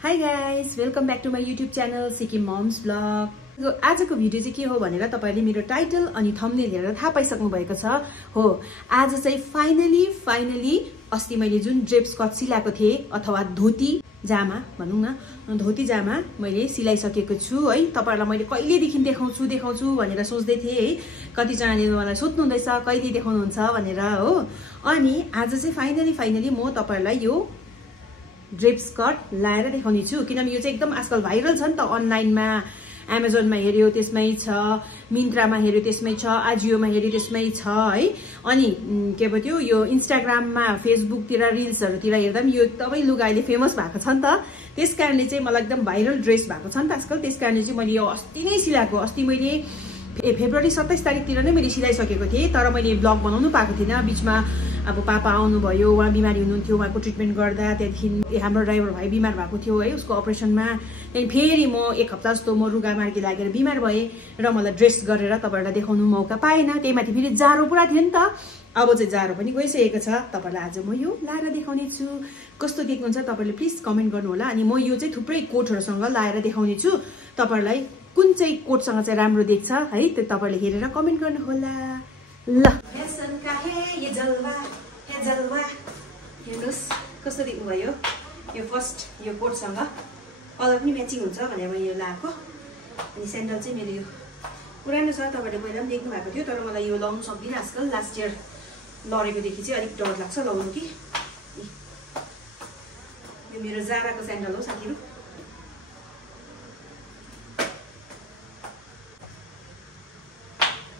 Hi guys, welcome back to my YouTube channel Sikkim Moms Vlog. So आजको video चाहिँ के हो भनेर तपाईले मेरो टाइटल अनि थम्बनेल हेरेर थाहा पाइसक्नु भएको छ हो। आज चाहिँ फाइनली अस्ति मैले जुन ड्रेप्स कट सिलाएको थिए अथवा धोती जामा भनौं न, धोती जामा मैले सिलाइसकेको छु है। तपाईहरुलाई मैले कहिले देखि देखाउँछु भनेर सोच्दै थिए है। कति जनाले मलाई सोध्नु हुँदैछ कहिले देखाउनुहुन्छ भनेर हो। अनि आज चाहिँ फाइनली म तपाईहरुलाई यो ड्रेप्स कट लाएर देखाउने छु, किनभने यो चाहिँ एकदम आजकल भाइरल छ नि त। अनलाइनमा अमेजोनमा हेर्यो त्यसमै छ, मिन्त्रामा हेर्यो त्यसमै छ, आजियोमा हेर्यो त्यसमै छ है। अनि के भन्थ्यो यो इन्स्टाग्राममा फेसबुकतिर रिल्सहरुतिर हेर्दा पनि यो एकदमै लुगा अहिले फेमस भएको छ नि त। त्यसकारणले चाहिँ मलाई एकदम भाइरल ड्रेस भएको छ नि त आजकल। त्यसकारणले चाहिँ मैले यो अस्ति नै सिलाएको। अस्ति मैले फेब्रुअरी 27 तारिखतिर नै मैले सिलाइसकेको थिएँ, तर मैले ब्लग बनाउनु पाएको थिएन। बीचमा अब पापा आउनुभयो, उहाँ बिमारी हुनुहुन्थ्यो, उहाँको ट्रिटमेन्ट गर्दा त्यहाँदेखि हाम्रो ड्राइभर भाइ बिमार भएको थियो है उसको अपरेसनमा। त्यहाँदेखि फेरि म एक हप्ता जस्तो म रुगा मार्की लागेर बिमार भएँ र मलाई ड्रेस गरेर तपाईहरुलाई देखाउनु मौका पाएन। त्यही माथि फेरि जाडो पुरा थियो नि त। अब चाहिँ जाडो पनि गइसकेको छ। तपाईहरुलाई आज म यो लाएर देखाउने छु। कस्तो देख्नुहुन्छ तपाईहरुले प्लिज कमेन्ट गर्नु होला। अनि म यो चाहिँ थुप्रै कोटहरुसँग लाएर देखाउने छु। तपाईहरुलाई कुन चाहिँ कोटसँग चाहिँ राम्रो देख्छ है त्यो तपाईहरुले हेरेर कमेन्ट गर्नु होला। ल फैशन का है ये जलवा हेर्नुस् कस्तो देख्नुभयो। यो फर्स्ट यो कोटसँग कलर पनि म्याचिङ हुन्छ भनेर मैले यो लाएको। अनि स्यान्डल चाहिँ मेरो यो पुरानो छ, तपाईहरुले पहिला पनि देख्नु भएको थियो, तर मलाई यो लाउन सक्दिन आजकल। लास्ट इयर लरेकोदेखि चाहिँ अलिक डर लाग्छ लाउनु कि। यो मेरो जाराको स्यान्डल हो साथीहरु।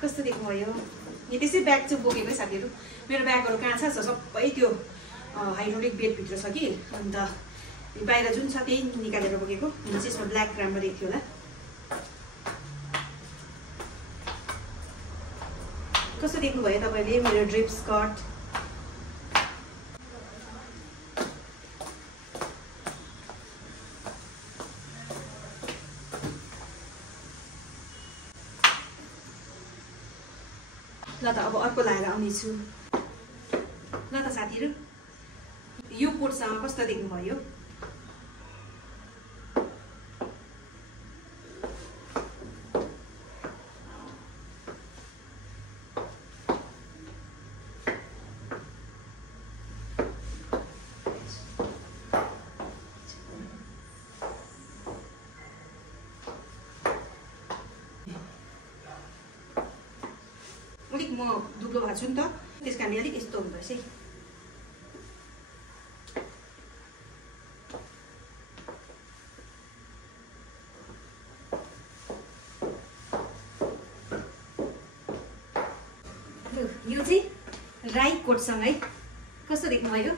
कस्तो देख्नुभयो। यो त्यसै ब्याग चाहिँ बोकेको साथीहरु। मेरो ब्यागहरु कहाँ छ सबै त्यो हाइड्रोलिक बेड भित्र छ कि, अन्त बाहिर जुन छ त्यही निकालेर बोकेको। हुन्छ यसमा ब्ल्याक राम्रो देख्थ्यो होला। कस्तो देख्नुभयो तपाईले मेरो ड्रेप्स कट। ल त अब अर्को लाएर आउने छु। ल त साथीहरु यो कोटसँग कस्तो देख्नुभयो। अलिक म दुब्लो भएको छु नि त, त्यसकारणले अलिक यस्तो हुँदैछ है। यो चाहिँ राई कोटसँग है। कस्तो देख्नुभयो।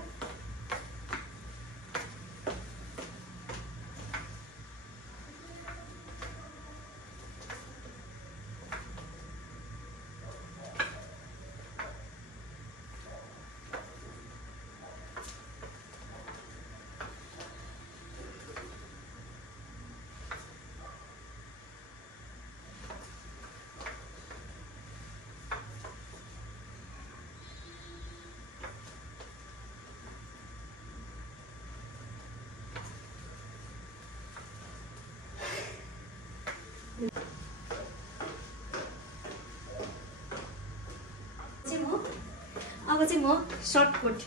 अब चाहिँ म सर्ट कोट।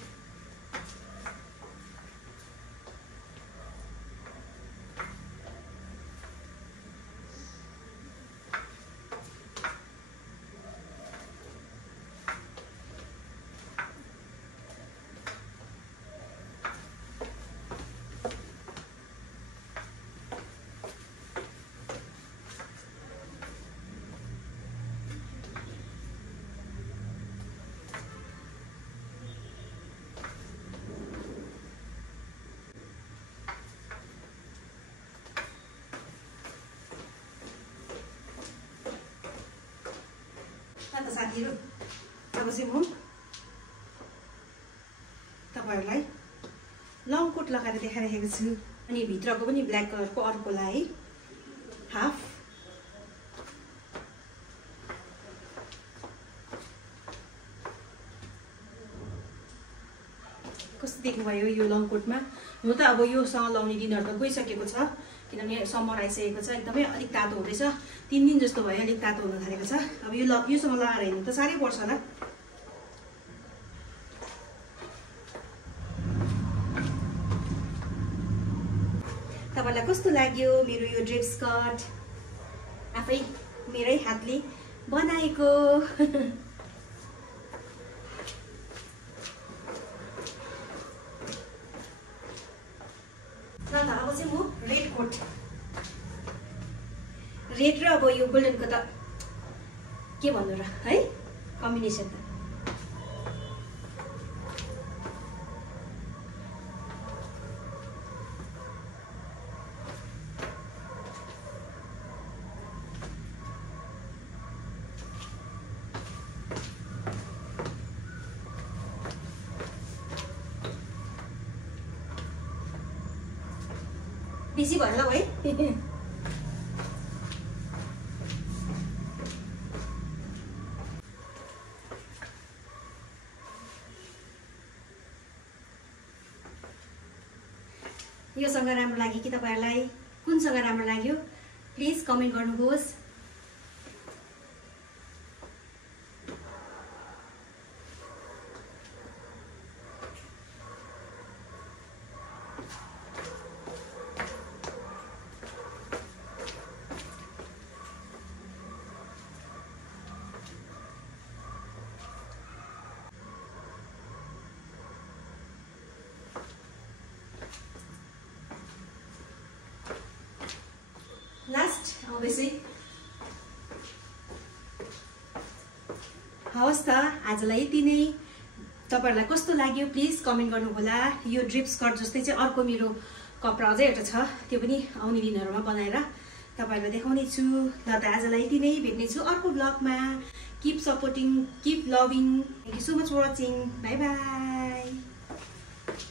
साथीहरु अब चाहिँ म तपाईहरुलाई लङ कोट लगाएर देखाइरहेको छु। अनि भित्रको पनि ब्ल्याक कलरको अर्को लाए हाफ। कस्तो कस्तो देख्नुभयो यो लङ कोटमा। हुन त अब योसँग लाउने दिनहरू त गइसकेको छ किनभने समर आइसकेको छ, एकदमै अलिक तातो हुँदैछ। 3 दिन जस्तो भयो अलिक तातो हुन थालेको छ। अब योसँग लगाएर हिँड्नु त साह्रै पर्छ होला। तपाईलाई कस्तो लाग्यो मेरो यो ड्रेप स्कर्ट? आफै मेरै हातले बनाएको। अब चाहिँ म रेड कोट, रेड र अब यो गोल्डनको त के भन्नु र है, कम्बिनेसन त बेसी भएन है। योसँग राम्रो लाग्यो कि तपाईहरुलाई? कुनसँग राम्रो लाग्यो प्लिज कमेन्ट गर्नुहोस्। लास्ट आउँदैछ। हवस् त आजलाई यति नै। तपाईहरुलाई कस्तो लाग्यो प्लिज कमेन्ट गर्नु होला। यो ड्रिप स्कर्ट जस्तै चाहिँ अर्को मेरो कपडा अझै एउटा छ, त्यो पनि आउने दिनहरुमा बनाएर तपाईहरुलाई देखाउने छु। ल त आजलाई यति नै, भेट्ने छु अर्को ब्लगमा। Keep supporting, keep loving. Thank you so much for watching. Bye by.